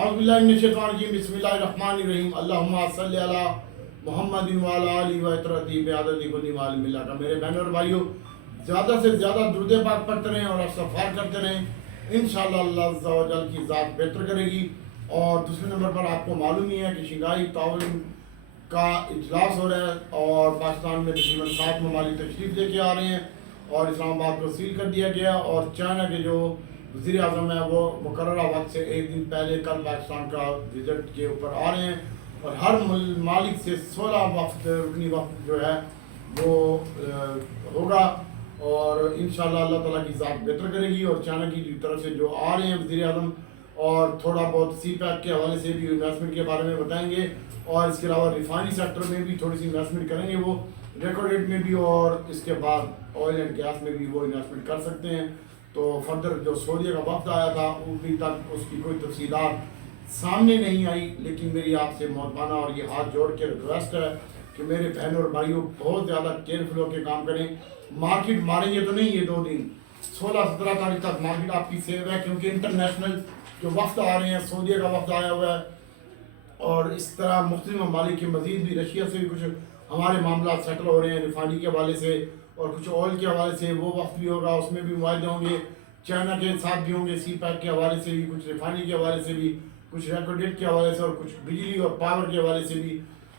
औज़ुबिल्लाहिमिनश्शैतानिर्रजीम बिस्मिल्लाहिर्रहमानिर्रहीम अल्लाहुम्मा सल्लि अला मुहम्मदिन व अला आलिहि व इतरती बिअददी कुल्ली मालिम मिल्ला का। मेरे बहनों और भाइयों, ज़्यादा से ज़्यादा दुरूद पाक पढ़ते रहें और इस्तग़फ़ार करते रहें। इंशाअल्लाह अल्लाह अज़्ज़ा व जल की ज़ात बेहतर करेगी। और दूसरे नंबर पर आपको मालूम ही है कि शंघाई ताउन का इजलास हो रहा है और पाकिस्तान में तकरीबन 7 ममालिक तशरीफ़ लेके आ रहे हैं और इस्लामाबाद को सील कर दिया गया। और चाइना के जो वज़ीर आज़म है वो मुकर्ररा वक्त से एक दिन पहले कल पाकिस्तान का विज़िट के ऊपर आ रहे हैं और हर मालिक से 16 वक्त रुकनी वक्त जो है वो होगा और इंशाअल्लाह अल्लाह ताला की ज़ात बेहतर करेगी। और चाइना की तरफ से जो आ रहे हैं वज़ीर आज़म और थोड़ा बहुत सी पैक के हवाले से भी इन्वेस्टमेंट के बारे में बताएंगे और इसके अलावा रिफाइनरी सेक्टर में भी थोड़ी सी इन्वेस्टमेंट करेंगे वो रिकॉर्ड रेट में भी, और इसके बाद ऑयल एंड गैस में भी वो इन्वेस्टमेंट कर सकते हैं। तो फर्दर जो सऊदीया का वक्त आया था अभी तक उसकी कोई तफसीलात सामने नहीं आई, लेकिन मेरी आपसे मोहब्बाना और ये हाथ जोड़ के रिक्वेस्ट है कि मेरे बहनों और भाइयों बहुत ज़्यादा केयरफुल होकर काम करें। मार्केट मारेंगे तो नहीं, ये 2 दिन 16-17 तारीख तक मार्केट आपकी सेव है, क्योंकि इंटरनेशनल जो वक्त आ रहे हैं, सऊदीया का वक्त आया हुआ है और इस तरह मुख्तलिफ ममालिक के मजीद भी रशिया से भी कुछ हमारे मामला सेटल हो रहे हैं रिफाइनरी के हवाले से और कुछ ऑयल के हवाले से, वो वक्त भी होगा, उसमें भी मुआहदे होंगे। चाइना के साथ भी होंगे, सी पैक के हवाले से भी, कुछ रिफाइनरी के हवाले से भी, कुछ रेकोडेट के हवाले से और कुछ बिजली और पावर के हवाले से भी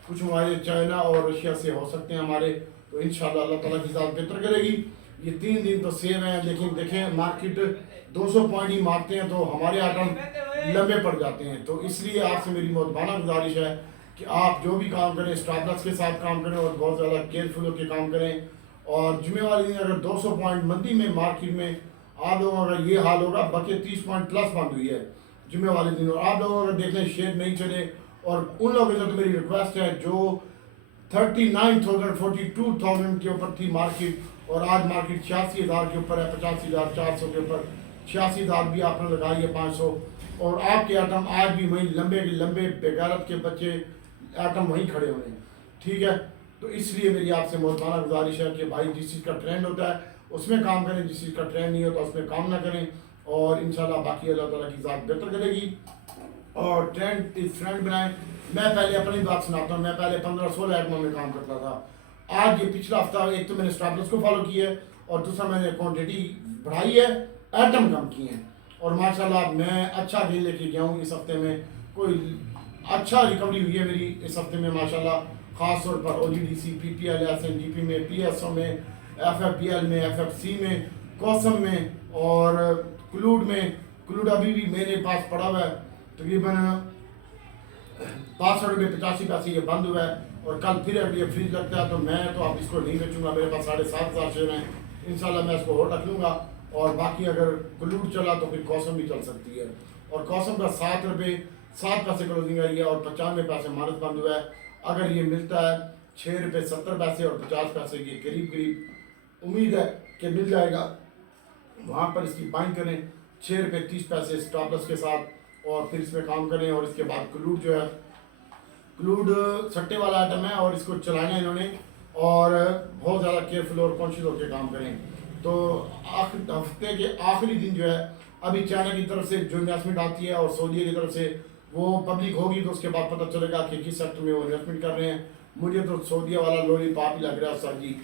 कुछ मुआहदे चाइना और रशिया से हो सकते हैं हमारे। तो इंशाअल्लाह अल्लाह ताला की ज़ात बेहतर करेगी। ये 3 दिन तो सेव हैं, लेकिन देखें मार्केट 200 पॉइंट ही मारते हैं तो हमारे आइटम लंबे पड़ जाते हैं। तो इसलिए आपसे मेरी मोहब्बाना गुजारिश है कि आप जो भी काम करें स्टॉप लॉस के साथ काम करें और बहुत ज़्यादा केयरफुल होकर काम करें। और जुमे वाले दिन अगर 200 पॉइंट मंदी में मार्केट में आप लोगों का ये हाल होगा, बाकी 30 पॉइंट प्लस बंद हुई है जुमे वाले दिन, और आप लोगों का देख लें शेयर नहीं चले। और उन लोगों से तो मेरी रिक्वेस्ट है जो 39,000 42,000 के ऊपर थी मार्केट और आज मार्केट 86,000 के ऊपर है, 85,400 के ऊपर, 86,000 भी आपने लगाई है 500, और आपके आइटम आज भी वहीं लंबे के लंबे बेगैरत के बच्चे आइटम वहीं खड़े हुए हैं। ठीक है, तो इसलिए मेरी आपसे मोहब्बाना गुजारिश है कि भाई जिस चीज़ का ट्रेंड होता है उसमें काम करें, जिस चीज़ का ट्रेंड नहीं होता उसमें काम ना करें, और इंशाल्लाह बाकी अल्लाह ताला की ज़ात बेहतर करेगी। और ट्रेंड इस ट्रेंड बनाएं। मैं पहले अपनी बात सुनाता हूँ, मैं पहले 15-16 आइटमों में काम करता था। आज ये पिछला हफ्ता एक तो मैंने स्टॉप लॉस को फॉलो किया है और दूसरा मैंने क्वांटिटी बढ़ाई है, आइटम कम किए हैं, और माशाल्लाह मैं अच्छा गेन लेके गया हूँ। इस हफ्ते में कोई अच्छा रिकवरी हुई है मेरी इस हफ्ते में माशाल्लाह, ख़ास तौर पर OGDC, PPL, SNGP में, PSO में, FFPL में, FFC में, कॉसम में और क्लूड में। क्लूड अभी भी मेरे पास पड़ा हुआ है, तकरीबन 65 रुपये 85 पैसे ये बंद हुआ है, और कल फिर अगर ये फ्रीज लगता है तो मैं तो अब इसको नहीं बेचूंगा। मेरे पास 7,500 शेयर हैं, इंशाल्लाह मैं इसको और रख लूँगा। और बाकी अगर क्लूड चला तो फिर कॉसम भी चल सकती है, और कॉसम का 7 रुपये 7 पैसे क्लोजिंग आई है और 95 पैसे माइनस बंद हुआ है। अगर ये मिलता है 6 रुपये 70 पैसे और 50 पैसे के करीब करीब उम्मीद है कि मिल जाएगा, वहाँ पर इसकी बाइंग करें 6 रुपये 30 पैसे स्टॉप लॉस के साथ और फिर इसमें काम करें। और इसके बाद क्लूड जो है, क्लूड सट्टे वाला आइटम है और इसको चलाना है इन्होंने, और बहुत ज़्यादा केयरफुल और कॉन्शियस होकर काम करें। तो हफ्ते के आखिरी दिन जो है अभी चाइना की तरफ से जो इन्वेस्टमेंट आती है और सऊदीया की तरफ से वो पब्लिक होगी, तो उसके बाद पता चलेगा कि किस सेक्टर में वो इन्वेस्टमेंट कर रहे हैं। मुझे तो सऊदीया वाला लॉलीपॉप ही लग रहा है सर जी।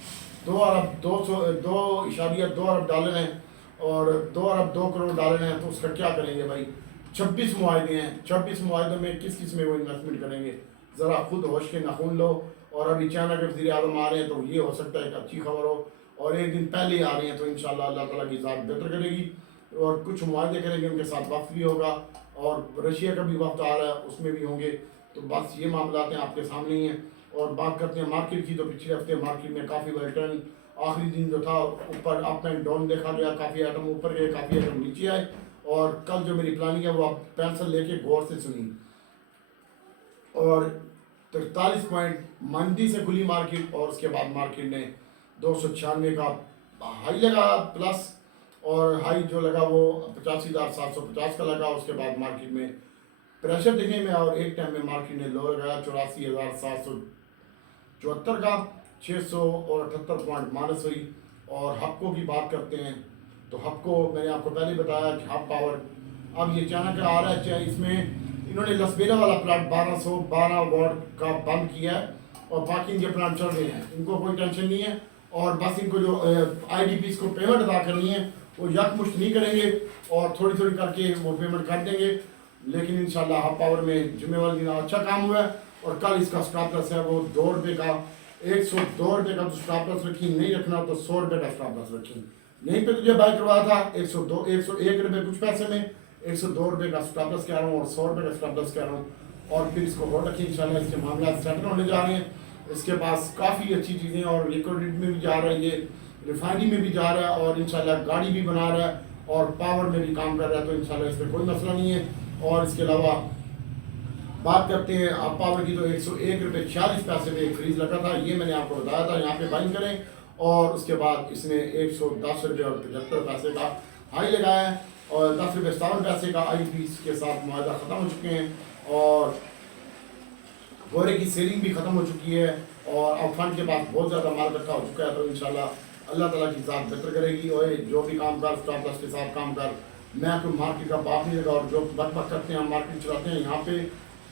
2 अरब 2.2 अरब डॉलर हैं और 2 अरब 2 करोड़ डॉलर हैं, तो उसका क्या करेंगे भाई। 26 मुआहदे हैं, 26 मुआहदों में किस किस में वो इन्वेस्टमेंट करेंगे, ज़रा खुद होश के नाखून लो। और अभी चाइना के वज़ीर आज़म आ रहे हैं तो ये हो सकता है एक अच्छी खबर हो, और एक दिन पहले ही आ रहे हैं तो इंशाल्लाह अल्लाह ताला की ज़ात बेहतर करेगी और कुछ मुआहदे करेंगे, उनके साथ वक्त भी होगा, और रशिया का भी वक्त आ रहा है उसमें भी होंगे। तो बस ये मामला हैं आपके सामने ही हैं। और बात करते हैं मार्केट की, तो पिछले हफ्ते मार्केट में काफ़ी वॉलेटाइल, आखिरी दिन जो था ऊपर अप एंड डाउन देखा गया, काफ़ी आइटम ऊपर गए, काफ़ी आइटम नीचे आए। और कल जो मेरी प्लानिंग है वो आप पेंसिल लेके गौर से सुनी। और 43 पॉइंट मंदी से खुली मार्केट और उसके बाद मार्केट ने 296 का हाई लगा प्लस, और हाई जो लगा वो 85,750 का लगा। उसके बाद मार्केट में प्रेशर दिखने में और एक टाइम में मार्केट ने लो लगाया 84,774 का, 678 पॉइंट माइनस हुई। और हफ्कों की बात करते हैं तो हफ्को मैंने आपको पहले बताया कि हब पावर अब ये चाइना का आ रहा है, चाहे इसमें इन्होंने लसबेला वाला प्लाट 1212 वाट का बंद किया है और बाकी इनके प्लाट चल रहे हैं, इनको कोई टेंशन नहीं है। और बस इनको जो IDPs को पेमेंट अदा करनी है वो यकमुश्त नहीं करेंगे और थोड़ी थोड़ी करके वो पेमेंट कर देंगे। लेकिन इंशाल्लाह हब पावर में जुम्मेवार दिन अच्छा काम हुआ है। और कल इसका स्टॉप लॉस है वो 2 रुपये का, 102 रुपये का तो स्टॉप लॉस रखी, नहीं रखना तो 100 रुपये का स्टॉप लॉस रखी। यहीं पे तुझे बाय करवाया था 101 रुपये कुछ पैसे में, 102 रुपये का स्टॉप लॉस कह रहा हूँ और 100 रुपये का स्टॉप लॉस कह रहा हूँ। और फिर इसको होल्ड रखिए, इंशाल्लाह इसके मामला सेटल होने जा रहे हैं। इसके पास काफ़ी अच्छी चीज़ें और लिक्विडिटी में भी जा रहा है, ये रिफाइनरी में भी जा रहा है और इंशाल्लाह गाड़ी भी बना रहा है और पावर में भी काम कर रहा है, तो इंशाल्लाह इस पर कोई मसला नहीं है। और इसके अलावा बात करते हैं अब पावर की, तो 101 रुपये 46 पैसे में एक फ्रीज लगा था, ये मैंने आपको बताया था, यहाँ पे बाइंग करें। और उसके बाद इसने 110 रुपये और 75 पैसे का हाई लगाया है और 10 रुपये 57 पैसे का IDPs के साथ मुआहदा ख़त्म हो चुके हैं और गोरे की सेलिंग भी ख़त्म हो चुकी है और अब फंड के पास बहुत ज़्यादा माल इकट्ठा हो चुका है। तो इंशाल्लाह अल्लाह ताला की ज़ात बेहतर करेगी। और जो भी काम कर स्टॉप लॉस के साथ काम कर, मैं कोई मार्केट का बाप नहीं लगा और जो बक करते हैं हम मार्केट चलाते हैं, यहाँ पे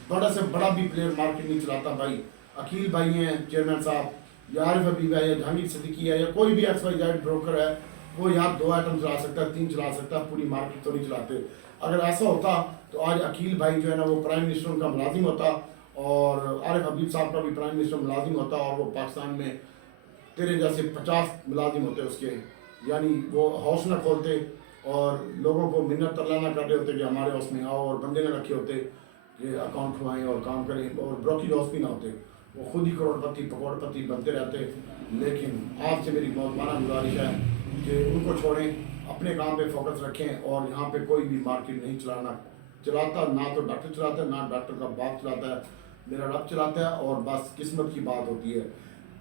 बड़ा से बड़ा भी प्लेयर मार्केट नहीं चलाता भाई। अकील भाई हैं चेयरमैन साहब, या आरिफ हबीब है या जहांगीर सिद्दीकी है या कोई भी XYZ ब्रोकर है, वो यहाँ 2 आइटम चला सकता है, 3 चला सकता है, पूरी मार्केट तो नहीं चलाते। अगर ऐसा होता तो आज अकील भाई जो है ना वो प्राइम मिनिस्टर उनका मुलाजिम होता और आरिफ हबीब साहब का भी प्राइम मिनिस्टर मुलाजिम होता और वो पाकिस्तान में तेरे जैसे 50 मुलाजिम होते उसके, यानी वो हाउस ना खोलते और लोगों को मिन्नत तरला ना कर रहे होते कि हमारे हाउस में आओ, और बंदे ना रखे होते कि अकाउंट खुलवाएं और काम करें, और ब्रोकिंग हाउस भी ना होते, वो खुद ही करोड़पति पकौड़पति बनते रहते। लेकिन आपसे मेरी बहुत माना गुजारिश है कि उनको छोड़ें, अपने काम पे फोकस रखें और यहाँ पे कोई भी मार्केट नहीं चलाता, ना तो डॉक्टर चलाता है, ना डॉक्टर का बाप चलाता है, मेरा रब चलाता है। और बस किस्मत की बात होती है,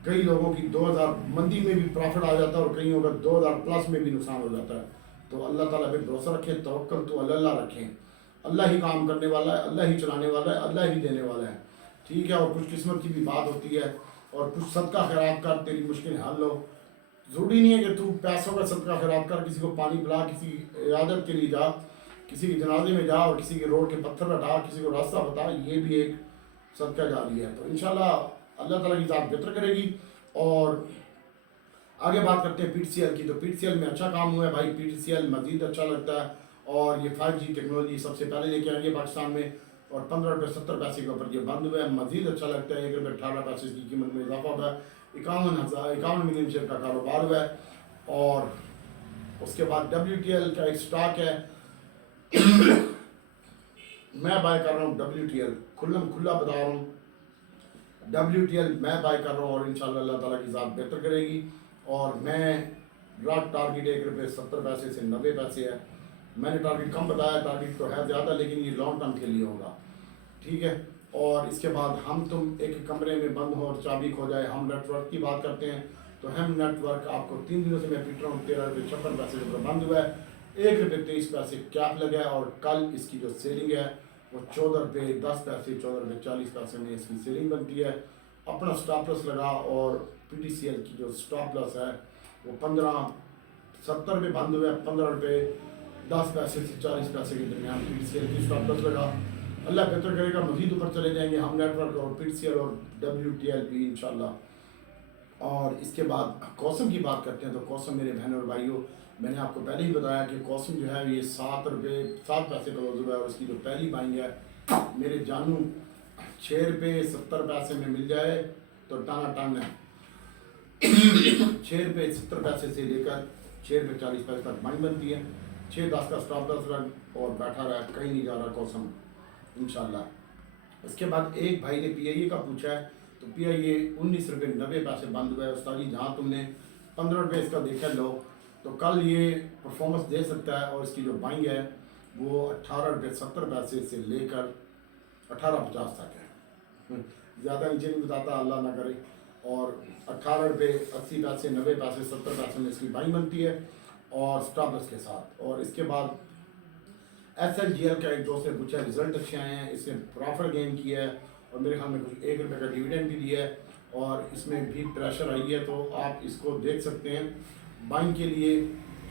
कई लोगों की 2000 मंदी में भी प्रॉफिट आ जाता है और कईयों का 2000 प्लस में भी नुकसान हो जाता है। तो अल्लाह ताला पे भरोसा रखें, तवक्कल तो अल्लाह रखें, अल्लाह ही काम करने वाला है, अल्लाह ही चलाने वाला है, अल्लाह ही देने वाला है, ठीक है। और कुछ किस्मत की भी बात होती है और कुछ सदका खैरात कर, तेरी मुश्किल हल हो। ज़रूरी नहीं है कि तू पैसों का सदका खैरात कर, किसी को पानी पिला, किसी इयादत के लिए जा, किसी के जनाजे में जा और किसी के रोड के पत्थर हटा, किसी को रास्ता बता, ये भी एक सदका जारी है। तो इंशाल्लाह अल्लाह ताला की ज़ात बेहतर करेगी। और आगे बात करते हैं PTCL की, तो PTCL में अच्छा काम हुआ है भाई, PTCL मजीद अच्छा लगता है और ये 5G टेक्नोलॉजी सबसे पहले लेके आएंगे पाकिस्तान में और 15 रुपये 70 पैसे के ऊपर ये बंद हुआ है, मजीद अच्छा लगता है। 1 रुपये 18 पैसे की कीमत में इजाफा हुआ है, 51 मिलियन शेयर का कारोबार हुआ है। और उसके बाद WTL का एक स्टॉक है मैं बाय कर रहा हूँ WTL, खुला बता रहा हूँ, WTL मैं बाय कर रहा हूँ और इंशाल्लाह अल्लाह ताला की ज़ात बेहतर करेगी। और मैं रात टारगेट 1 रुपये 70 पैसे से 90 पैसे है, मैंने टारगेट कम बताया, टारगेट तो है ज़्यादा लेकिन ये लॉन्ग टर्म के लिए होगा, ठीक है। और इसके बाद हम तुम एक कमरे में बंद हो और चाबी खो जाए, हम नेटवर्क की बात करते हैं तो हम नेटवर्क आपको 3 दिनों से मैं पीट रहा हूँ, 13 रुपये 56 पैसे के ऊपर बंद हुआ है, 1 रुपये 23 पैसे कैप लगा है। और कल इसकी जो सेलिंग है वो 14 रुपये 10 पैसे 14 रुपये 40 पैसे में इसकी सेलिंग बनती है। अपना स्टॉप लॉस लगा और PTCL की जो स्टॉप लॉस है वो 15.70 में बंद हुआ है, 15 रुपये 10 पैसे से 40 पैसे के दरमियान PTCL की स्टॉप लॉस लगा। अल्लाह बेहतर करेगा, मजीद ऊपर चले जाएंगे हम नेटवर्क और PTCL और WTL भी इंशाल्लाह। और इसके बाद कौसम की बात करते हैं, तो कौसम मेरे बहनों और भाइयों, मैंने आपको पहले ही बताया कि कौसम जो है ये 7 रुपये 7 पैसे का रोज़ हुआ है और उसकी जो पहली बाइंग है मेरे जानू 6 रुपये 70 पैसे में मिल जाए तो टाना टान है। 6 रुपये 70 पैसे से लेकर 6 रुपये 40 पैसे तक बाइंग बनती है, 6-10 का स्टॉप लॉस रन और बैठा रहा, कहीं नहीं जा रहा कौसम इंशाल्लाह। इसके बाद एक भाई ने PIA का पूछा है, तो PIA 19 रुपये 90 पैसे बंद हुआ है। उस्ताद जी जहाँ तुमने 15 रुपये इसका देखा लो तो कल ये परफॉर्मेंस दे सकता है और इसकी जो बाइंग है वो 18 रुपये 70 पैसे से लेकर 18.50 तक है, ज़्यादा नीचे नहीं बताता, अल्लाह ना करे। और 18 रुपये 80 पैसे 90 पैसे 70 पैसे में इसकी बाइंग बनती है और स्टॉप लॉस के साथ। और इसके बाद SLGL का एक दोस्त ने पूछा, रिजल्ट अच्छे आए हैं, इसने प्रॉफिट गेन किया है और मेरे ख्याल में कुछ 1 रुपये का डिविडेंड भी दिया है और इसमें भी प्रेशर आई है, तो आप इसको देख सकते हैं बाइंग के लिए।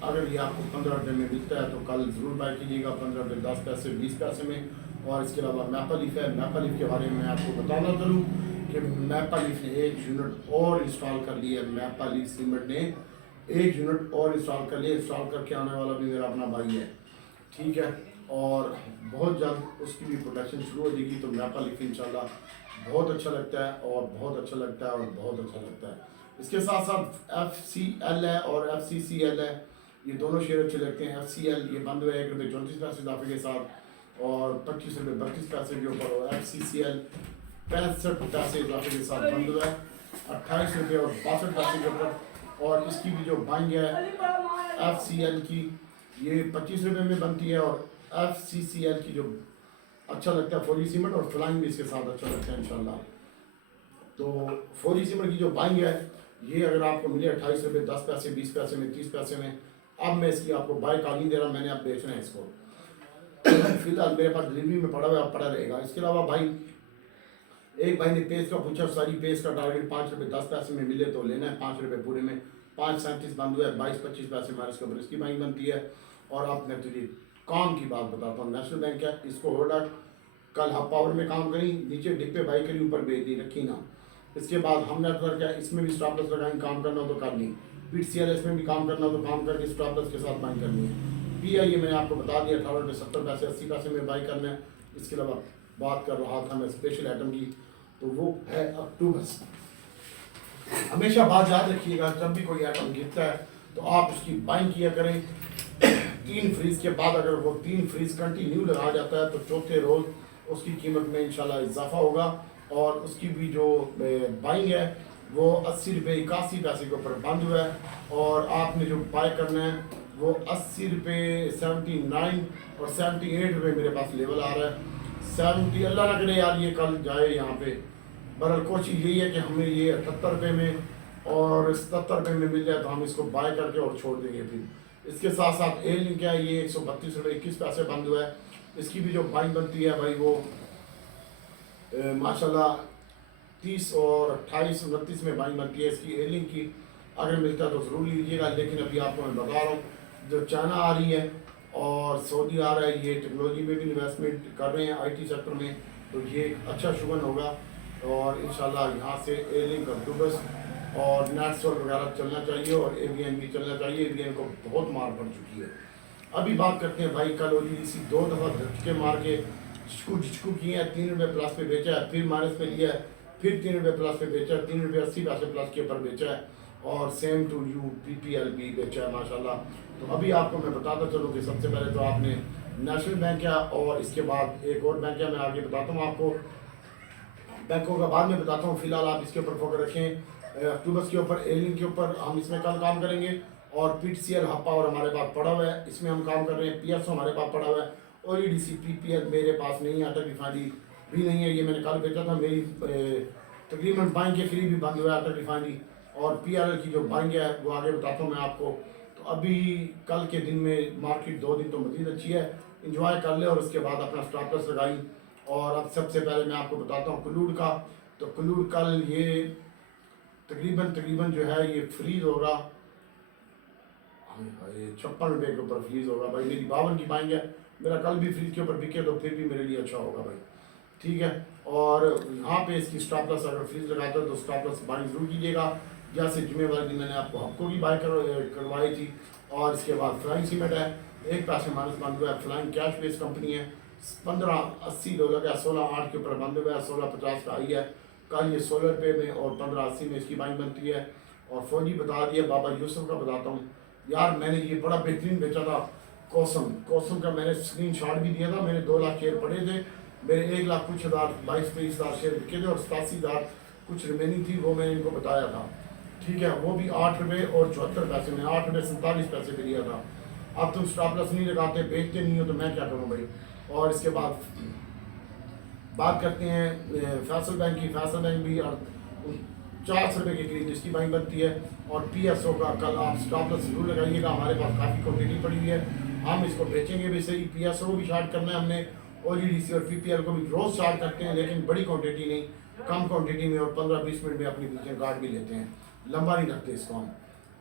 अगर ये आपको 15 रुपये में मिलता है तो कल ज़रूर बाय कीजिएगा, 15 रुपये 10 पैसे 20 पैसे में। और इसके अलावा मैपल लीफ है। मैपल लीफ के बारे में मैं आपको बताना चलूँ कि मैपल लीफ ने 1 यूनिट और इंस्टॉल कर लिया है। मैपल लीफ सीमेंट ने 1 यूनिट और इंस्टॉल कर लिया। इंस्टॉल करके आने वाला भी मेरा अपना भाई है, ठीक है। और बहुत जल्द उसकी भी प्रोडक्शन शुरू हो जाएगी। तो मैपल लीफ इंशाल्लाह बहुत अच्छा लगता है और बहुत अच्छा लगता है और बहुत अच्छा लगता है। इसके साथ साथ FCL है और FCCL है, ये दोनों शेयर अच्छे लगते हैं। FCL ये बंद हुआ है 1 रुपये 34 पैसे इजाफे के साथ और 25 रुपये 32 पैसे के ऊपर। और FCCL 65 पैसे इजाफे के साथ बंद हुआ है 28 रुपये और 62 पैसे के ऊपर। और इसकी भी जो बाइंग है FCL की ये 25 रुपये में बनती है और FCCL की जो अच्छा लगता है फौजी सीमेंट और फ्लाइंग भी इसके साथ अच्छा लगता है इंशाल्लाह। तो फौजी सीमेंट की जो बाइंग है ये अगर आपको मिले 28 रुपये 10 पैसे 20 पैसे में 30 पैसे में, अब मैं इसकी आपको बाय का नहीं दे रहा, मैंने अब बेचना है इसको। फिलहाल मेरे पास डिलीवरी में पड़ा हुआ है, पड़ा रहेगा। इसके अलावा भाई एक भाई ने पेज का पूछा, सारी पेज का टारगेट 5 रुपये 10 पैसे में मिले तो लेना है 5 रुपये पूरे में। 5.37 बंद हुआ है 22-25 पैसे हमारे इसके ऊपर इसकी बाइंग बनती है। और अब मैं तुझे काम की बात बताता हूँ। नेशनल बैंक है, इसको होल्डर कल हब पावर में काम करी, नीचे डिब्बे बाई करी, ऊपर भेज दी, रखी ना। इसके बाद हम नेटवर्क है, इसमें भी स्टॉप लॉस लगाएंगे, काम करना हो तो कर ली। PTCL में भी काम करना हो तो काम करके स्टॉप लॉस के साथ बाई करनी है। PI मैंने आपको बता दिया 18 रुपये 70 पैसे 80 पैसे में बाई करना है। इसके अलावा बात कर रहा था मैं स्पेशल आइटम की, तो वो है अक्टूबस। हमेशा बात याद रखिएगा, जब भी कोई आइटम गिरता है तो आप उसकी बाइंग किया करें। 3 फ्रीज के बाद अगर वो 3 फ्रीज कंटिन्यू लगा जाता है तो चौथे रोज उसकी कीमत में इंशाल्लाह इजाफा होगा। और उसकी भी जो बाइंग है वो 80 रुपये 81 पैसे के ऊपर बंद हुआ है। और आपने जो बाय करना है वो 80 रुपये 79 और 78 रुपये मेरे पास लेवल आ रहा है। 70 अल्लाह ना करे यार ये कल जाए यहाँ पे। बहरहाल कोशिश यही है कि हमें ये 78 रुपये में और 77 रुपये में मिल जाए तो हम इसको बाय करके और छोड़ देंगे। फिर इसके साथ साथ ए लिंक है, ये 132 रुपये 21 पैसे बंद हुआ है। इसकी भी जो बाइंग बनती है भाई वो माशाल्लाह 30 और 28 29 में बाइंग बनती है इसकी। ए लिंक की अगर मिलता है तो ज़रूर लीजिएगा। लेकिन अभी आपको मैं बता रहा हूँ जो चाइना आ रही है और सऊदी आ रहा है, ये टेक्नोलॉजी में भी इन्वेस्टमेंट कर रहे हैं IT सेक्टर में, तो ये अच्छा शुगन होगा। और इंशाल्लाह यहाँ से ए लिंक अक्टूबस और नेटसोल वगैरह चलना चाहिए और ABN भी चलना चाहिए। ABN को बहुत मार पड़ चुकी है। अभी बात करते हैं भाई, कल OGDC 2 दफ़ा झटके मार के झिचकू किए हैं। 3 रुपये प्लस पे बेचा है, फिर माइनस पे लिया है, फिर 3 रुपये प्लस पे बेचा है, 3 रुपये 80 पैसे प्लस के ऊपर बेचा है। और सेम टू यू PPL भी बेचा है माशाल्लाह। तो अभी आपको मैं बताता चलूँ कि सबसे पहले तो आपने नेशनल बैंक है और इसके बाद एक और बैंक है, मैं आगे बताता हूँ आपको, बैंकों का बाद में बताता हूँ। फिलहाल आप इसके ऊपर फोकस रखें, अक्टूबस के ऊपर, ए लिंक के ऊपर हम इसमें कल काम करेंगे। और PTCL हब पावर हमारे पास पड़ा हुआ है, इसमें हम काम कर रहे हैं। PSO हमारे पास पड़ा हुआ है और OGDC PPL मेरे पास नहीं है, अटक रिफाइनरी भी नहीं है, ये मैंने कल बेचा था। मेरी तकरीबन बाइंग के करीब भी बंद हुआ है अटक रिफाइनरी। और PRL की जो बाइंग है वो आगे बताता हूँ मैं आपको। तो अभी कल के दिन में मार्केट 2 दिन तो मज़ीद अच्छी है, इंजॉय कर ले और उसके बाद अपना स्टॉप लॉस लगाई। और अब सबसे पहले मैं आपको बताता हूँ क्लूड का। तो क्लूड कल ये तकरीबन जो है ये फ्रीज होगा 56 रुपये के ऊपर फ्रीज होगा भाई। मेरी 52 की बाइंग है, मेरा कल भी फ्रीज के ऊपर बिके तो फिर भी मेरे लिए अच्छा होगा भाई, ठीक है। और यहाँ पे इसकी स्टॉप लॉस अगर फ्रीज लगाता है तो स्टॉप लॉस बाइंग जरूर कीजिएगा। जैसे जुम्मेवारी दिन मैंने आपको हफ्तों की बाई करवाई थी। और इसके बाद फ्लाइंग सीमेंट है, 1 पैसे माइनस बंद हुआ है। फ्लाइंग कैश बेस्ड कंपनी है, 1580 डॉलर का 16.8 के ऊपर बंद हुआ है, 16.50 का आई है। कल ये 16 रुपये में और 1580 में इसकी बाइंग बनती है। और फौजी बता दिया, बाबा यूसुफ का बताता हूँ यार, मैंने ये बड़ा बेहतरीन बेचा था कोसम का मैंने स्क्रीनशॉट भी दिया था। मेरे 2 लाख शेयर पड़े थे, मेरे 1 लाख कुछ हज़ार 22-23 शेयर बिके थे और 87,000 कुछ रिमेनिंग थी, वो मैंने इनको बताया था, ठीक है। वो भी 8 रुपये और 74 पैसे में, 8 रुपये 47 पैसे पे लिया था। अब तुम स्टॉप लॉस नहीं लगाते, बेचते नहीं हो तो मैं क्या करूँ भाई। और इसके बाद बात करते हैं फैसल बैंक की। फैसल बैंक भी 400 रुपये के करीब इसकी बाइंग बनती है। और PSO का कल आप स्टॉप लॉस जरूर लगाइएगा, हमारे पास काफ़ी क्वान्टिटी पड़ी हुई है, हम इसको बेचेंगे भी सही। PSO को भी शार्ट करना है हमने, OGDC और PPL को भी रोज़ शार्ट करते हैं, लेकिन बड़ी क्वान्टिटी नहीं, कम क्वान्टिटी में। और 15-20 मिनट में अपनी पीछे गार्ड भी लेते हैं, लंबा नहीं रखते इसको हम,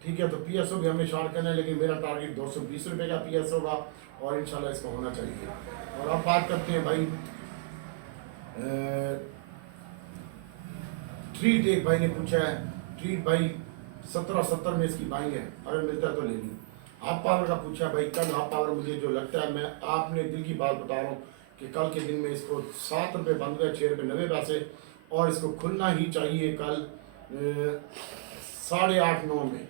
ठीक है। तो PSO भी हमें शार्ट करना है, लेकिन मेरा टारगेट 220 रुपये का PSO का और इंशाल्लाह इसको होना चाहिए। और अब बात करते हैं भाई ट्रीट। एक भाई ने पूछा है ट्रीट भाई 1770 में इसकी बाई है, अगर मिलता है तो ले ली। हाफ पावर का पूछा भाई, कल हाफ पावर मुझे जो लगता है, मैं आपने दिल की बात बता रहा हूँ कि कल के दिन में इसको 7 रुपये बंद हुआ, 6 रुपये 90 पैसे, और इसको खुलना ही चाहिए कल 8:30 9 में।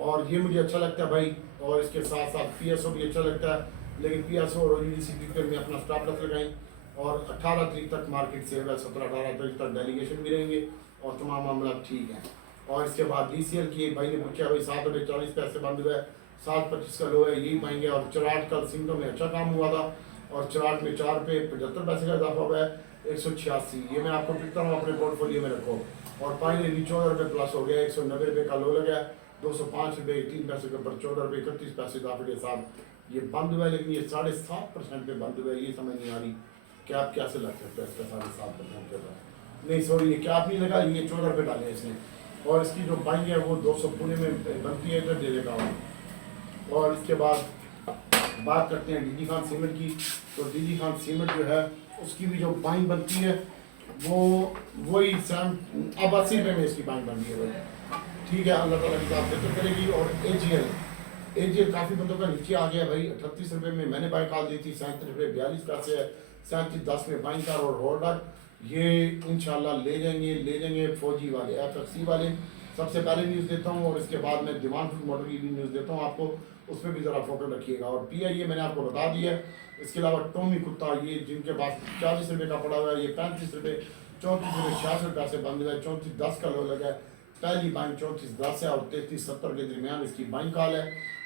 और ये मुझे अच्छा लगता है भाई, और इसके साथ साथ PSO भी अच्छा लगता है, लेकिन PSO और OGDC में अपना स्टॉप लॉस लगाएं। और 18 तारीख तक मार्केट से 17-18 तारीख तक डेलीगेशन भी रहेंगे और तमाम मामला ठीक हैं। और इसके बाद DCL की एक भाई ने पूछा भाई 7 रुपये 40 पैसे बंद हुआ है, 7.25 का लो है, यही पाएंगे। और चराट कल सिंगटो में अच्छा काम हुआ था, और चराट में 4 रुपये 75 पैसे का इजाफा हुआ है, 186। ये मैं आपको लिखता हूँ, अपने पोर्टफोलियो में रखो। और फाइनली 14 रुपये प्लस हो गया, 190 रुपये का लो लगा, 205 रुपये 3 पैसे के ऊपर 14 रुपये 31 पैसे इजाफे के साथ ये बंद हुआ है। लेकिन ये 7.5% पे बंद हुआ है, ये समझ नहीं आ रही कि आप कैसे लग सकते हैं इसका 7.5% के साथ। नहीं सॉरी, ये क्या आप नहीं लगा, ये 14 रुपये डाले इसने। और इसकी जो बाइंग है वो 200 पुणे में बनती है, इधर दे देगा वो। और इसके बाद बात करते हैं डीजी खान सीमेंट की। तो डीजी खान सीमेंट जो है उसकी भी जो बाइंग बनती है वो वही अब 80 रुपये में इसकी बाइंग बन रही है भाई, ठीक है। अल्लाह ताला की बात बेहतर करेगी। और AGL काफ़ी बंदों का नीचे आ गया भाई, 38 रुपये में मैंने बाइक कॉल दी थी, 37 रुपये 42 पैसे है, 37.10 में बाइंग कर। और होल्डर ये इंशाल्लाह ले जाएंगे फौजी वाले, FFC वाले। सबसे पहले न्यूज़ देता हूँ और इसके बाद मैं डिमांड फूड मोटर की भी न्यूज़ देता हूँ आपको, उसमें भी ज़रा फोकस रखिएगा। और PIA मैंने आपको बता दिया है। इसके अलावा टोमी कुत्ता, ये जिनके पास 40 रुपये का पड़ा हुआ है, ये 35 रुपये 34 रुपये 66 पैसे बंद हुआ है, 34.10 का लो लगा है। पहली बाइंग 34.10 है और 33.70 के दरमियान इसकी बाइंग कॉल है,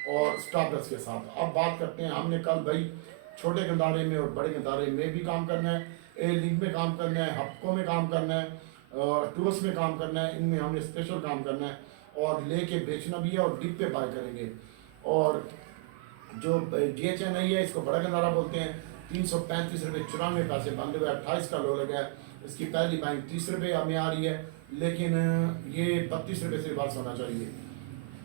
और स्टॉप लॉस के साथ। अब बात करते हैं, हमने कल भाई छोटे गंदारे में और बड़े गंदारे में भी काम करना है, A-Link में काम करना है, हपको में काम करना है, टूर्स में काम करना है, इनमें हमने स्पेशल काम करना है और लेके बेचना भी है और डिप पे बाय करेंगे। और जो DHNI है इसको बड़ा गंदारा बोलते हैं, 335 रुपये 94 पैसे बंद हुए, 28 का लो लगा है। इसकी पहली बाइंग 30 रुपये में आ रही है, लेकिन ये 32 रुपये से बस होना चाहिए,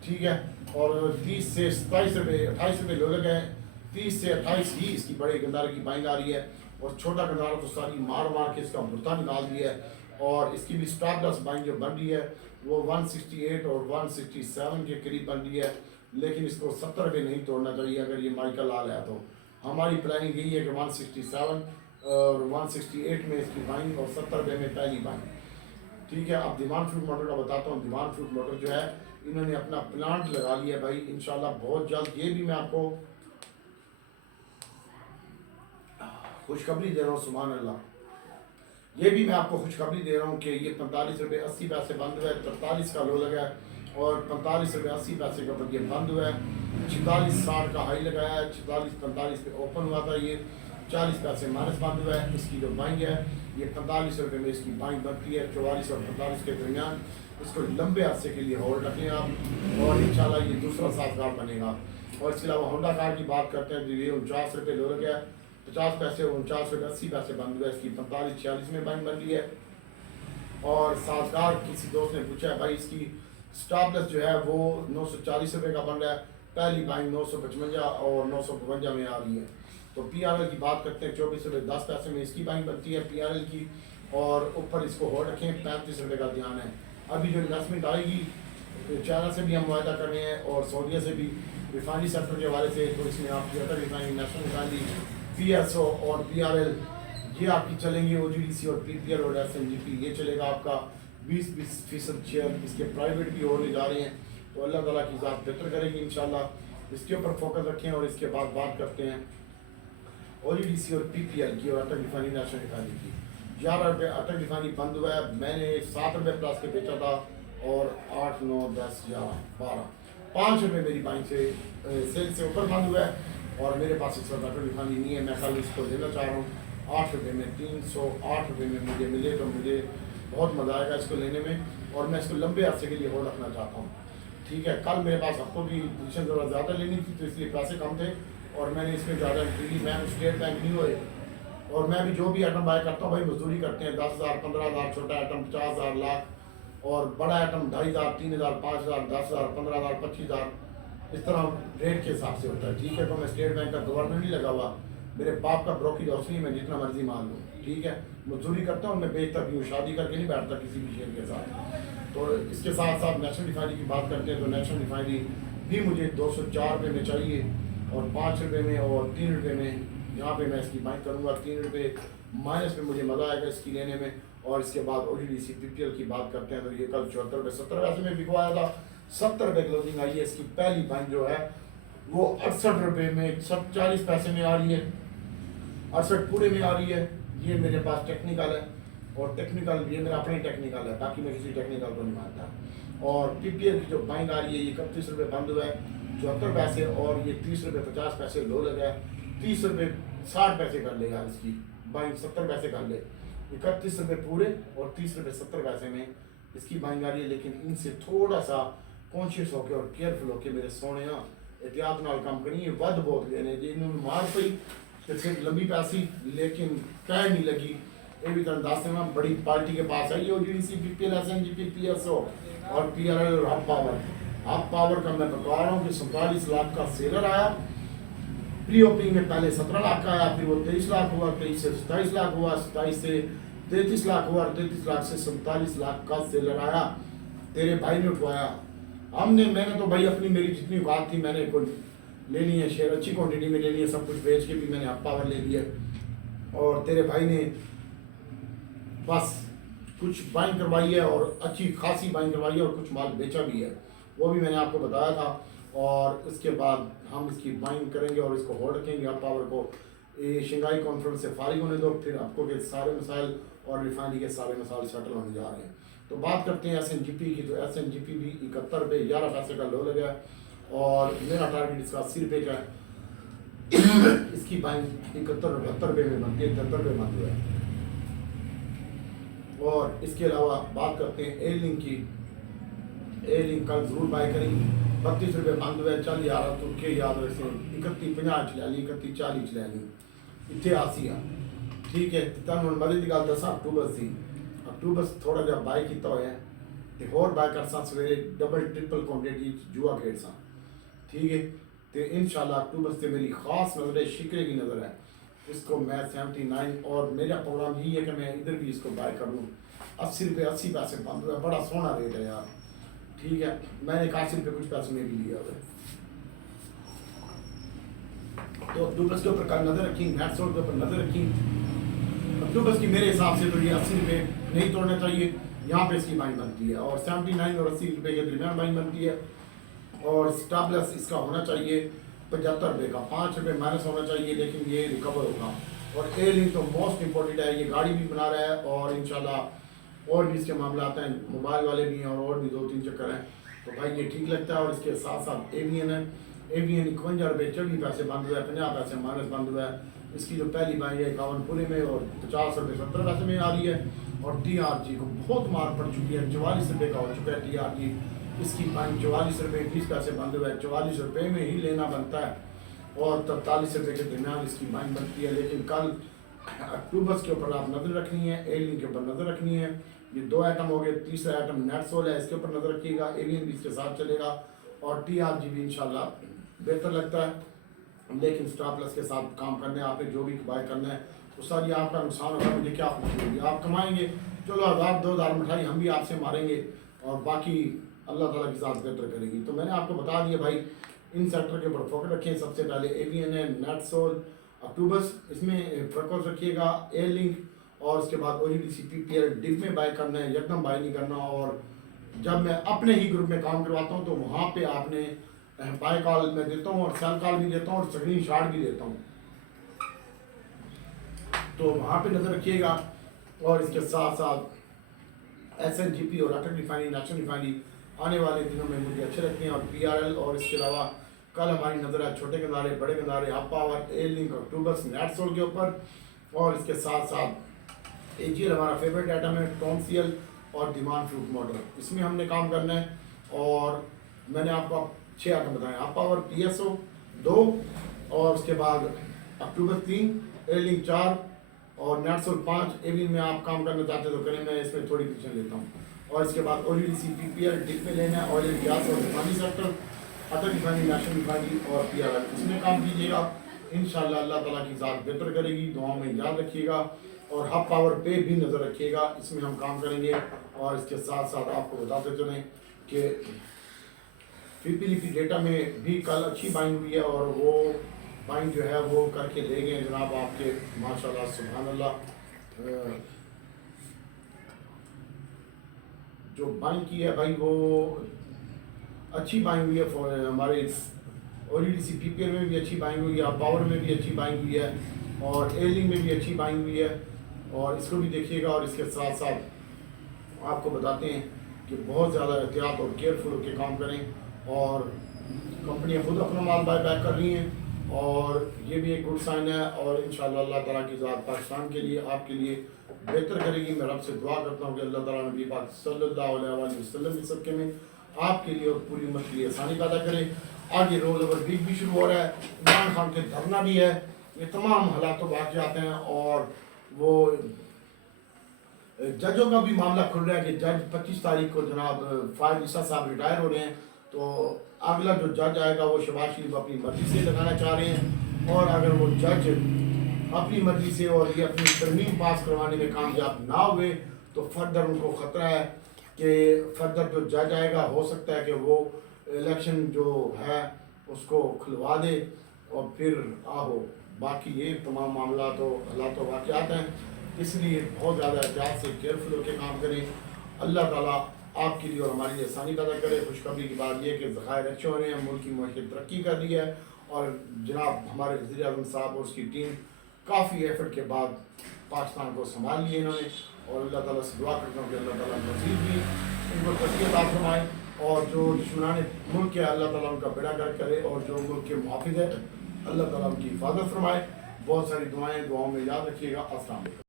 ठीक है। और 30 से 27 रुपये 28 रुपये लो लगा है, 30 से 28 ही इसकी बड़े गंदारे की बाइंग आ रही है। और छोटा गंदारा तो सारी मार के इसका मुर्दा निकाल दिया है। और इसकी भी स्टॉप लॉस बाइंग जो बन रही है वो 168 और 167 के करीब बन रही है, लेकिन इसको 70 रुपये नहीं तोड़ना चाहिए अगर ये माइकल लाल है। तो हमारी प्लानिंग यही है कि 167 और 168 में इसकी बाइंग और 70 रुपये में पहली बाइंग, ठीक है। अब डिमांड फ्रूट मोटर का बताता हूँ। डिमांड फ्रूट मोटर जो है इन्होंने अपना प्लांट लगा लिया भाई, इंशाल्लाह बहुत जल्द। ये भी मैं आपको खुशखबरी दे रहा हूँ, सुभान अल्लाह। ये भी मैं आपको खुशखबरी दे रहा हूँ कि ये 45 रुपये 80 पैसे बंद हुआ है, 43 का लो लगा है और 45 रुपये 80 पैसे का ऊपर ये बंद हुआ है। 46.60 का हाई लगाया है, 46-45 पे ओपन हुआ था, ये 40 पैसे माइनस बंद हुआ है। इसकी जो बाइंग है ये 45 रुपये में इसकी बाइंग बनती है, 44 और 45 के दरमियान। इसको लंबे अरसे के लिए होल्ड रखें आप, और इंशाल्लाह ये दूसरा साथगार बनेगा। और इसके अलावा होंडा कार की बात करते हैं, ये 49 रुपये लो लग गया, 50 पैसे 49 रुपये 80 पैसे बंद हुआ है, इसकी 45-46 में बाइंग बन रही है। और साथगार किसी दोस्त ने पूछा है भाई इसकी स्टॉप लॉस जो है वो 940 रुपये का बन रहा है, पहली बाइंग 955 और 952 में आ रही है। तो PRL की बात करते हैं, 24 रुपये 10 पैसे में इसकी बाइंग बनती है PRL की, और ऊपर इसको होल्ड रखें, 35 रुपये का ध्यान है। अभी जो इन्वेस्टमेंट आएगी चाइना से भी हम वायदा कर रहे हैं और सऊदीया से भी रिफाइनरी सेक्टर के हवाले से, तो इसमें आपकी अटल रिफाइनरी, नेशनल रिफाइनरी, PSO और PRL ये आपकी चलेंगी। OGDC और PPL और SNGP ये चलेगा आपका 20% शेयर इसके प्राइवेट भी होने जा रहे हैं। तो अल्लाह ताला की ज़ात बेहतर करेगी इंशाल्लाह, इसके ऊपर फोकस रखें। और इसके बाद बात करते हैं OGDC और PPL की और अटल रिफाइनरी, नेशनल रिफाइनरी की। 11 रुपये अटल रिफाइनरी बंद हुआ है, मैंने 7 रुपये प्लस के बेचा था, और 8, 9, 10, 11, 12, 5 रुपये मेरी बाइंग से सेल से ऊपर बंद हुआ है। और मेरे पास इस वक्त अटल रिफाइनरी नहीं है, मैं कल इसको लेना चाह रहा हूँ 8 रुपये में। 308 रुपये में मुझे मिले तो मुझे बहुत मज़ा आएगा इसको लेने में, और मैं इसको लंबे अरसे के लिए होल्ड रखना चाहता हूँ, ठीक है। कल मेरे पास आपको भी पोजीशन ज़रा ज़्यादा लेनी थी, तो इसलिए पैसे कम थे और मैंने इसमें ज़्यादा एंट्री। मैं स्टेट बैंक नहीं हुए, और मैं भी जो भी आइटम बाय करता हूँ भाई मजदूरी करते हैं, 10,000 15,000, छोटा आइटम 50,000 लाख, और बड़ा आइटम 2,500 3,000 5,000 10,000 15,000 25,000, इस तरह रेट के हिसाब से होता है, ठीक है। तो मैं स्टेट बैंक का गवर्नर नहीं लगा हुआ, मेरे बाप का ब्रोकरेज हाउस नहीं, मैं जितना मर्जी माल लूँ, ठीक है, मजदूरी करता हूँ, मैं बेचता भी हूँ, शादी करके नहीं बैठता किसी भी शेयर के साथ। तो इसके साथ साथ नेशनल रिफाइनरी की बात करते हैं तो नेशनल रिफाइनरी भी मुझे 204 रुपये में चाहिए और 5 रुपये में और 3 रुपये में यहाँ पे मैं इसकी बाइंग करूँगा। 3 रुपये माइनस में मुझे मज़ा आएगा इसकी लेने में। और इसके बाद OGDC PPL की बात करते हैं तो ये कल 74 रुपये 70 पैसे में बिकवाया था, 70 रुपये क्लोजिंग आई है। इसकी पहली बाइंग जो है वो 68 रुपये में 40 पैसे में आ रही है, 68 पूरे में आ रही है। ये मेरे पास टेक्निकल है और टेक्निकल ये मेरा अपना टेक्निकल है, बाकी मैं किसी टेक्निकल को नहीं मानता। और PPL की जो बाइंग आ रही है ये 31 रुपये बंद हुआ है 74 पैसे और ये 30 रुपये 50 पैसे लो लगा है। 30 रुपये 60 पैसे कर लेगा इसकी बाइंग, 70 पैसे कर ले। 31 रुपये पूरे और 30 रुपये 70 पैसे में इसकी बाइंग आ रही है। लेकिन इनसे थोड़ा सा कॉन्शियस होकर और केयरफुल होकर मेरे सोने एहतियात नाल काम करी। ये वध बहुत लेने जी इन्होंने मार पई तो फिर लंबी पैसी लेकिन कह नहीं लगी। ये भी तुम दस देना बड़ी पार्टी के पास आई OGDC PPL SNGP PSO और PRL और हब पावर। हब पावर का मैं बता रहा हूँ कि 47 लाख का सेलर आया, प्री ओपनिंग में पहले 17 लाख का आया, फिर वो 23 लाख हुआ, 23 से 27 लाख हुआ, 27 से 33 लाख हुआ, 33 लाख से 47 लाख का सेलर आया। तेरे भाई ने उठवाया, मैंने तो भाई अपनी मेरी जितनी बात थी मैंने कोई लेनी है, शेयर अच्छी क्वांटिटी में लेनी है, सब कुछ बेच के भी मैंने हब पावर ले लिया। और तेरे भाई ने बस कुछ बाइंग करवाई है और अच्छी खासी बाइंग करवाई है और कुछ माल बेचा भी है, वो भी मैंने आपको बताया था। और इसके बाद हम इसकी बाइंग करेंगे और इसको होल्ड रखेंगे हब पावर को। ये शंघाई कॉन्फ्रेंस से फारिग होने दो, फिर आपको के सारे मसाइल और रिफाइनरी के सारे मसाइल सेटल होने जा रहे हैं। तो बात करते हैं SNGP की। तो SNGP भी 71 रुपये 11 पैसे का लो लगा और मेरा टारगेट इसका 80 रुपये का है। इसकी बाइंग 71 रुपये में बनती है, 73 रुपये बंद हुआ है। और इसके अलावा बात करते हैं A-Link की। A-Link कल जरूर बाय करेंगे, 32 रुपये बंद हुआ है। चल यार तुम के याद रखे 31.50 चला ली, 31.40 चला ली, इतने आसी आ ठीक है। तुम मजे की गल दसा अक्टूबर से अक्टूबर थोड़ा जहा बाय किया होया तो होर बाय कर सा सवेरे डबल ट्रिपल क्वांटिटी जुआ खेड सा, ठीक है। तो इंशाल्लाह अक्टूबर से मेरी खास नज़र है, शिकरे की नज़र है, इसको मैं 79 और मेरा प्रोग्राम यही है कि मैं इधर भी इसको बाय कर लूँ। 80 रुपये 80 पैसे बंद हुआ, बड़ा सोना रेट है यार, ठीक है। मैंने 80 रुपये कुछ पैसे में भी लिया हुआ है। तो अक्टूबर के ऊपर कल नज़र रखी, नेटसोल के ऊपर नज़र रखी। अक्टूबर की मेरे हिसाब से तो ये 80 रुपये नहीं तोड़ना चाहिए, यहाँ पे इसकी बाइंग बनती है। और 79 और 80 रुपये के दरमियान बाइंग बनती है। और स्टॉप लॉस इसका होना चाहिए 75 रुपये का, 5 रुपये माइनस होना चाहिए, लेकिन ये रिकवर होगा। और A-Link तो मोस्ट इम्पोर्टेंट है, ये गाड़ी भी बना रहा है और इंशाल्लाह और भी इसके मामला आते हैं, मोबाइल वाले भी हैं और भी 2-3 चक्कर हैं। तो भाई ये ठीक लगता है। और इसके साथ साथ AVN है, AVN 51 रुपये 40 पैसे बंद हुआ है, 50 पैसे माइनस बंद हुआ है। इसकी जो पहली बाइंग है 51 पूरे में और 50 रुपये 70 पैसे में आ रही है। और TRG को बहुत मार पड़ चुकी है, 44 रुपये का हो चुका है TRG। इसकी बाइंग 44 रुपये 20 पैसे बंद हुआ है, 44 रुपये में ही लेना बनता है और 43 रुपये के दरमियान इसकी बाइंग बनती है। लेकिन कल अक्टूबर के ऊपर आप नज़र रखनी है, A-Link के ऊपर नज़र रखनी है। ये 2 आइटम हो गए, तीसरा आइटम नेटसोल है, इसके ऊपर नज़र रखिएगा। AVN भी इसके साथ चलेगा और TRG भी इंशाल्लाह बेहतर लगता है। लेकिन स्टॉप लॉस के साथ काम करने आपने जो भी बाय करना है वो सारी आपका नुकसान होगा, मुझे क्या खुशी होगी। आप कमाएंगे, चलो 1000-2000 मिठाई हम भी आपसे मारेंगे और बाकी अल्लाह ताला की साथ बेहतर करेगी। तो मैंने आपको बता दिया भाई, इन सेक्टर के ऊपर फोकस रखें। सबसे पहले AVN है, नेटसोल, अक्टूबर, इसमें फोकस रखिएगा। A-Link और उसके बाद OGDC PPL डिप में बाय करना है, एकदम बाय नहीं करना। और जब मैं अपने ही ग्रुप में काम करवाता हूँ तो वहाँ पे आपने बाय कॉल मैं देता हूँ और सेल कॉल भी देता हूँ और स्क्रीन शॉट भी देता हूँ, तो वहाँ पे नज़र रखिएगा। और इसके साथ साथ SNGP और अटल रिफाइनरी, नेशनल रिफाइनरी आने वाले दिनों में मुझे अच्छे लगते हैं। और PRL और इसके अलावा कल हमारी नज़र है छोटे गंदारे, बड़े गंदारे, हब पावर, A-Link, अक्टूबर, नेटसोल के ऊपर। और इसके साथ साथ AGL हमारा फेवरेट आइटम है, टॉन्सियल और डिमांड फ्रूट मॉडल, इसमें हमने काम करना है। और मैंने आपको 6 आइटम बताए, हब पावर PSO 2 और उसके बाद अक्टूबर 3, A-Link 4 और नेटसोल 5। AVN में आप काम करना चाहते तो करें, मैं इसमें थोड़ी पिक्चर लेता हूँ। और इसके बाद OGDC PPL डिप में लेना है, ऑयल एंड गैस और रिफाइनरी सेक्टर, अटल रिफाइनरी, नेशनल रिफाइनरी और PRL, इसमें काम कीजिएगा। इंशाल्लाह अल्लाह ताला की ज़ात बेहतर करेगी। दुआओं में याद रखिएगा और हब पावर पे भी नज़र रखिएगा, इसमें हम काम करेंगे। और इसके साथ साथ आपको बताते चलें कि पीपीलीपी डेटा में भी कल अच्छी बाइंग हुई है और वो बाइंग जो है वो करके दे गए जनाब आपके, माशाल्लाह सुभान अल्लाह। जो बाइंग की है भाई वो अच्छी बाइंग हुई है, हमारे ODDC PPL में भी अच्छी बाइंग हुई है, पावर में भी अच्छी बाइंग हुई है और एयरलिंक में भी अच्छी बाइंग हुई है। और इसको भी देखिएगा और इसके साथ साथ आपको बताते हैं कि बहुत ज़्यादा एहतियात और केयरफुल होकर काम करें। और कंपनियां खुद अपना माल बाय बैक कर रही हैं और ये भी एक गुड साइन है। और इंशाल्लाह अल्लाह ताला की ज़ात पाकिस्तान के लिए आपके लिए बेहतर करेगी। मैं रब से दुआ करता हूँ कि अल्लाह ताला नबी पाक सल्लल्लाहु अलैहि वसल्लम के सबके में आपके लिए और पूरी उम्मत के लिए आसानी पैदा करे। आगे रोल ओवर वीक भी शुरू हो रहा है, इमरान खान के धरना भी है, ये तमाम हालात वाक़यात हैं। और वो जजों का भी मामला खुल रहा है कि जज 25 तारीख को जनाब फायद ईसा साहब रिटायर हो रहे हैं, तो अगला जो जज आएगा वो शहबाज शरीफ अपनी मर्जी से लगाना चाह रहे हैं। और अगर वो जज अपनी मर्जी से और ये अपनी तरमीम पास करवाने में कामयाब ना हुए तो फर्दर उनको ख़तरा है कि फर्दर जो जज आएगा हो सकता है कि वो इलेक्शन जो है उसको खुलवा दे और फिर आहो। बाकी ये तमाम मामला तो हालात वाक़यात हैं, इसलिए बहुत ज़्यादा एहतियात से केयरफुल होकर काम करें। अल्लाह ताला आपके लिए और हमारे लिए आसानी पैदा करे। खुशखबरी की बात यह कि ज़खायर अच्छे हो रहे हैं, मुल्क की मईशत तरक्की कर रही है और जनाब हमारे वज़ीर आज़म साहब और उसकी टीम काफ़ी एफर्ट के बाद पाकिस्तान को संभाल लिए इन्होंने। और अल्लाह ताला से दुआ करता हूँ कि अल्लाह ताला मज़ीद भी इनको तरक्की अता फरमाए और जो दुश्मनान मुल्क है अल्लाह ताला उनका बेड़ा गर्क करे और जो मुल्क के मुहाफ़िज़ है अल्लाह ताला उनकी हिफाजत फरमाए। बहुत सारी दुआएँ, दुआओं में याद रखिएगा। अस्सलाम वालेकुम।